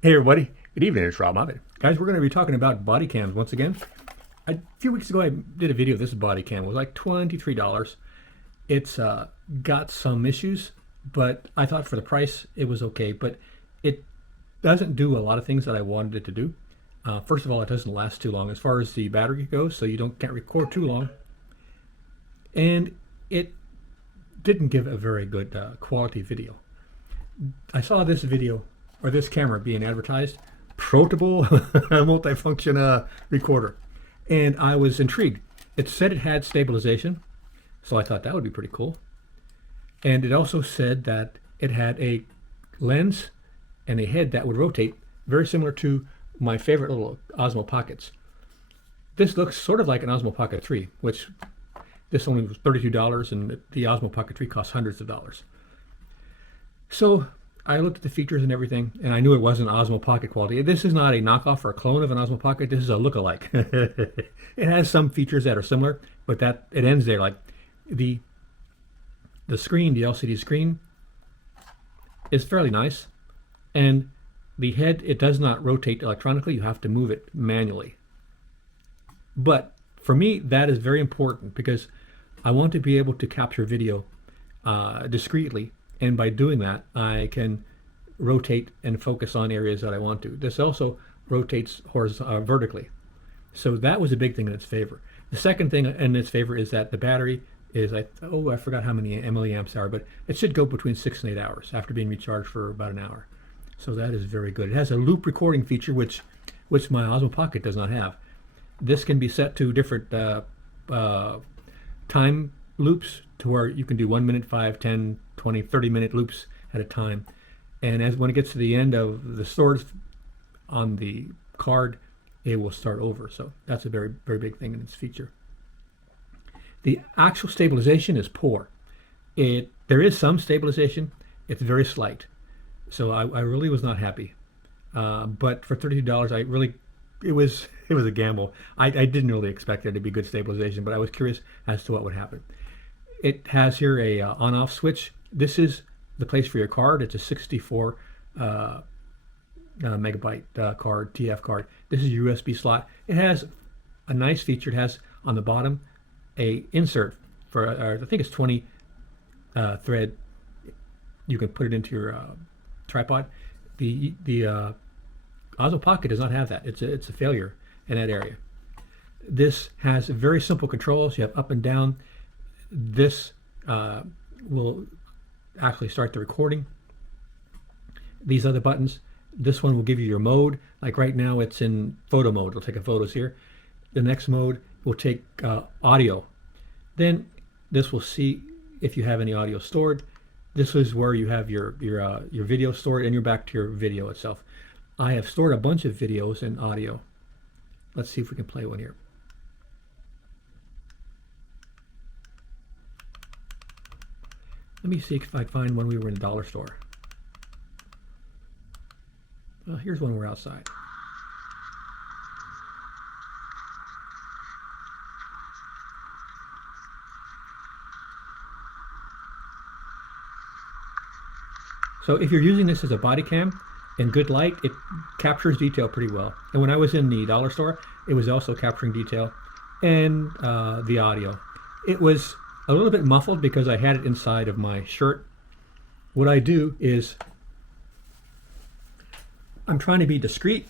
Hey everybody, good evening, it's Rob Moffett. Guys, we're going to be talking about body cams once again. A few weeks ago I did a video of this body cam. It was like $23. It's got some issues, but I thought for the price it was okay, but it doesn't do a lot of things that I wanted it to do. First of all, it doesn't last too long as far as the battery goes, so you can't record too long. And it didn't give a very good quality video. I saw this video or this camera being advertised, protable multifunction recorder, and I was intrigued. It said it had stabilization, so I thought that would be pretty cool. And it also said that it had a lens and a head that would rotate, very similar to my favorite little Osmo Pockets. This looks sort of like an Osmo Pocket 3, which this only was $32, and the Osmo Pocket 3 costs hundreds of dollars. So I looked at the features and everything, and I knew it wasn't Osmo Pocket quality. This is not a knockoff or a clone of an Osmo Pocket. This is a look-alike. It has some features that are similar, but that it ends there. Like the screen, the LCD screen, is fairly nice, and the head, it does not rotate electronically. You have to move it manually. But for me, that is very important because I want to be able to capture video discreetly, and by doing that, I can rotate and focus on areas that I want to. This also rotates vertically. So that was a big thing in its favor. The second thing in its favor is that the battery is, I forgot how many milliamps are, but it should go between 6 and 8 hours after being recharged for about an hour. So that is very good. It has a loop recording feature, which my Osmo Pocket does not have. This can be set to different time loops to where you can do 1 minute, 5, 10, 20, 30-minute loops at a time. And when it gets to the end of the storage on the card, it will start over. So that's a very, very big thing in its feature. The actual stabilization is poor. There is some stabilization. It's very slight. So I really was not happy. But for $32, it was a gamble. I didn't really expect there to be good stabilization, but I was curious as to what would happen. It has here a on-off switch. This is the place for your card. It's a 64 megabyte card, TF card. This is your USB slot. It has a nice feature. It has on the bottom a insert for I think it's 20 thread. You can put it into your tripod. The Osmo Pocket does not have that. It's a failure in that area. This has very simple controls. You have up and down. This will actually start the recording. These other buttons, this one will give you your mode. Like right now it's in photo mode. It'll take photos here. The next mode will take audio. Then this will see if you have any audio stored. This is where you have your video stored, and you're back to your video itself. I have stored a bunch of videos and audio. Let's see if we can play one here. Let me see if I find one we were in the dollar store. Here's one we're outside. So if you're using this as a body cam in good light, it captures detail pretty well. And when I was in the dollar store, it was also capturing detail and the audio. It was a little bit muffled because I had it inside of my shirt. What I do is I'm trying to be discreet,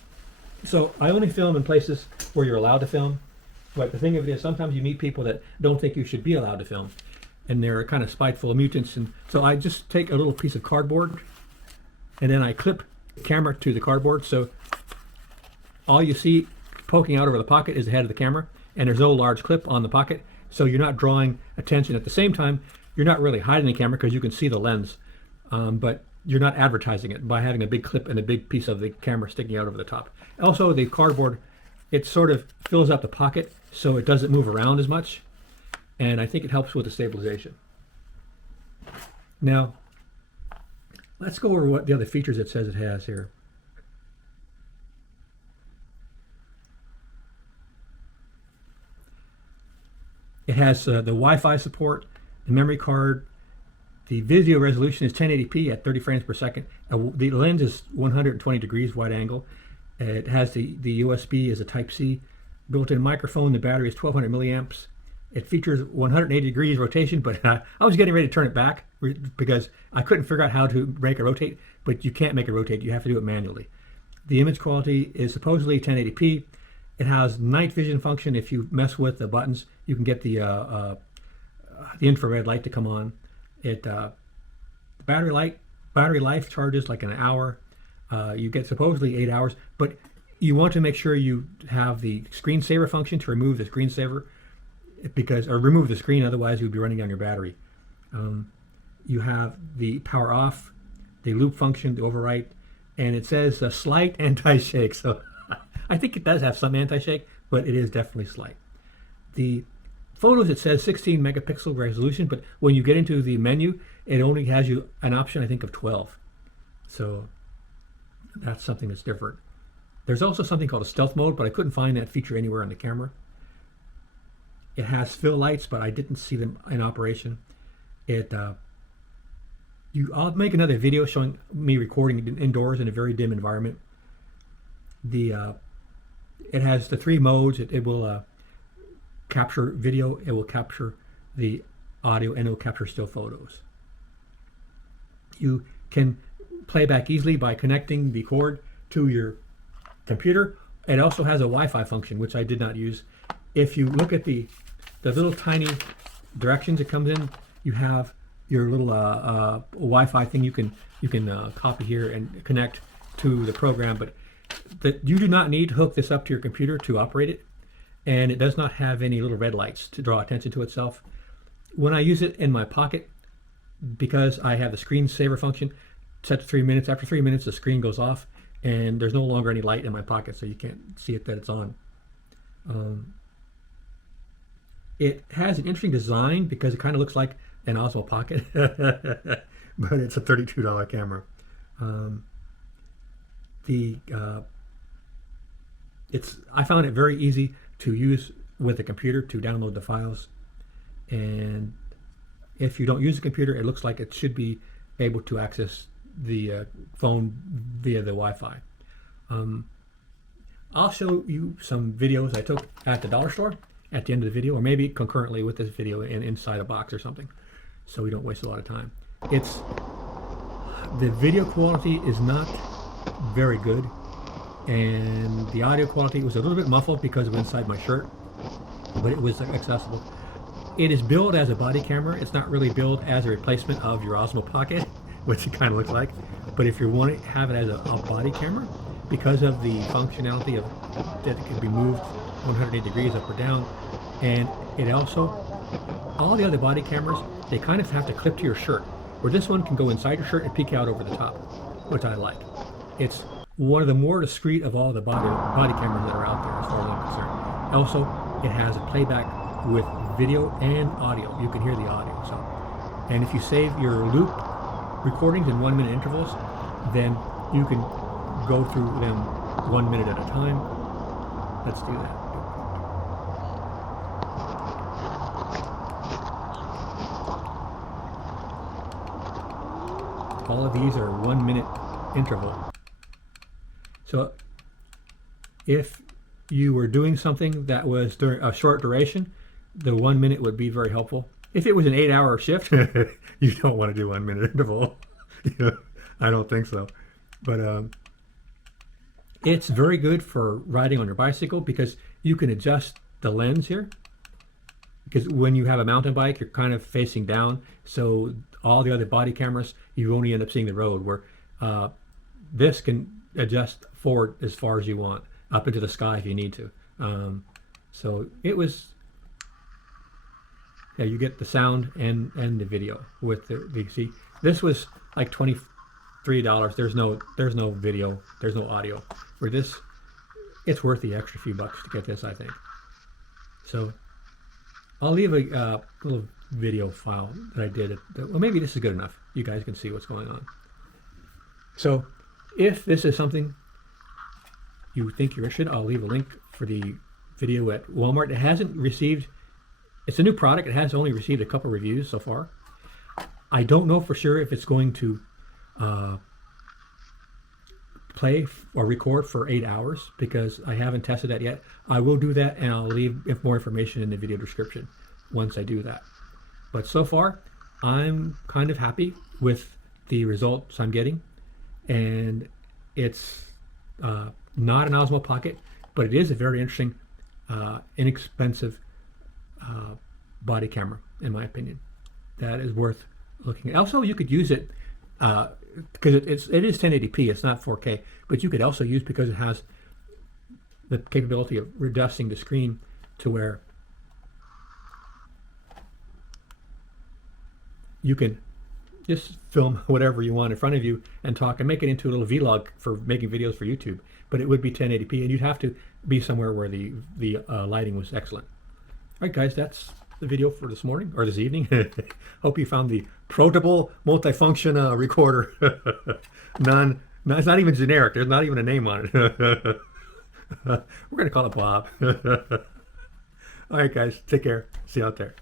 so I only film in places where you're allowed to film. But the thing of it is, sometimes you meet people that don't think you should be allowed to film, and they're kind of spiteful mutants. And so I just take a little piece of cardboard, and then I clip the camera to the cardboard, so all you see poking out over the pocket is the head of the camera, and there's no large clip on the pocket, so you're not drawing attention. At the same time, you're not really hiding the camera because you can see the lens, but you're not advertising it by having a big clip and a big piece of the camera sticking out over the top. Also, the cardboard, it sort of fills up the pocket so it doesn't move around as much, and I think it helps with the stabilization. Now, let's go over what the other features it says it has here. It has the Wi-Fi support, the memory card, The video resolution is 1080p at 30 frames per second. The lens is 120 degrees wide angle. It has the USB as a Type-C. Built-in microphone. The battery is 1200 milliamps. It features 180 degrees rotation, but I was getting ready to turn it back because I couldn't figure out how to make it rotate, but you can't make it rotate. You have to do it manually. The image quality is supposedly 1080p. It has night vision function. If you mess with the buttons, you can get the infrared light to come on. Battery life charges like an hour. You get supposedly 8 hours, but you want to make sure you have the screensaver function to remove the screensaver, or remove the screen, otherwise you'll be running down your battery. You have the power off, the loop function, the overwrite, and it says a slight anti-shake. So I think it does have some anti-shake, but it is definitely slight. The photos, it says 16 megapixel resolution, but when you get into the menu, it only has you an option, I think, of 12. So that's something that's different. There's also something called a stealth mode, but I couldn't find that feature anywhere on the camera. It has fill lights, but I didn't see them in operation. I'll make another video showing me recording indoors in a very dim environment. It has the 3 modes. It will capture video, it will capture the audio, and it will capture still photos. You can play back easily by connecting the cord to your computer. It also has a Wi-Fi function, which I did not use. If you look at the little tiny directions it comes in, you have your little Wi-Fi thing you can copy here and connect to the program, but you do not need to hook this up to your computer to operate it, and it does not have any little red lights to draw attention to itself. When I use it in my pocket, because I have the screensaver function set to 3 minutes, after 3 minutes the screen goes off and there's no longer any light in my pocket, so you can't see it that it's on. It has an interesting design because it kind of looks like an Osmo Pocket, but it's a $32 camera. I found it very easy to use with the computer to download the files, and if you don't use the computer, it looks like it should be able to access the phone via the Wi-Fi. I'll show you some videos I took at the dollar store at the end of the video, or maybe concurrently with this video inside a box or something, so we don't waste a lot of time. The video quality is not very good, and the audio quality was a little bit muffled because of inside my shirt, but it was accessible. It is billed as a body camera. It's not really billed as a replacement of your Osmo Pocket, which it kind of looks like. But if you want to have it as a body camera, because of the functionality of that it can be moved 180 degrees up or down, and it also, all the other body cameras, they kind of have to clip to your shirt, where this one can go inside your shirt and peek out over the top, which I like. It's one of the more discreet of all the body cameras that are out there, as far as I'm concerned. Also, it has a playback with video and audio. You can hear the audio. And if you save your loop recordings in 1 minute intervals, then you can go through them 1 minute at a time. Let's do that. All of these are 1 minute interval. So if you were doing something that was during a short duration, the 1 minute would be very helpful. If it was an 8-hour shift, you don't want to do 1 minute interval. I don't think so. But it's very good for riding on your bicycle because you can adjust the lens here. Because when you have a mountain bike, you're kind of facing down. So all the other body cameras, you only end up seeing the road, where this can adjust forward as far as you want, up into the sky if you need to. So it was, yeah, you get the sound and the video with the see. This was like $23. There's no video, there's no audio. For this, it's worth the extra few bucks to get this, I think. So I'll leave a little video file that I did. Well, maybe this is good enough. You guys can see what's going on. So if this is something you think you're interested in, I'll leave a link for the video at Walmart. It hasn't received, it's a new product. It has only received a couple reviews so far. I don't know for sure if it's going to play or record for 8 hours because I haven't tested that yet. I will do that, and I'll leave more information in the video description once I do that. But so far, I'm kind of happy with the results I'm getting, and it's not an Osmo Pocket, but it is a very interesting, inexpensive body camera, in my opinion. That is worth looking at. Also, you could use it because it is 1080p. It's not 4K, but you could also use, because it has the capability of reducing the screen to where you can just film whatever you want in front of you and talk and make it into a little vlog for making videos for YouTube. But it would be 1080p, and you'd have to be somewhere where the lighting was excellent. All right, guys, that's the video for this morning or this evening. Hope you found the Protable multifunction recorder. It's not even generic. There's not even a name on it. We're gonna call it Bob. All right, guys, take care. See you out there.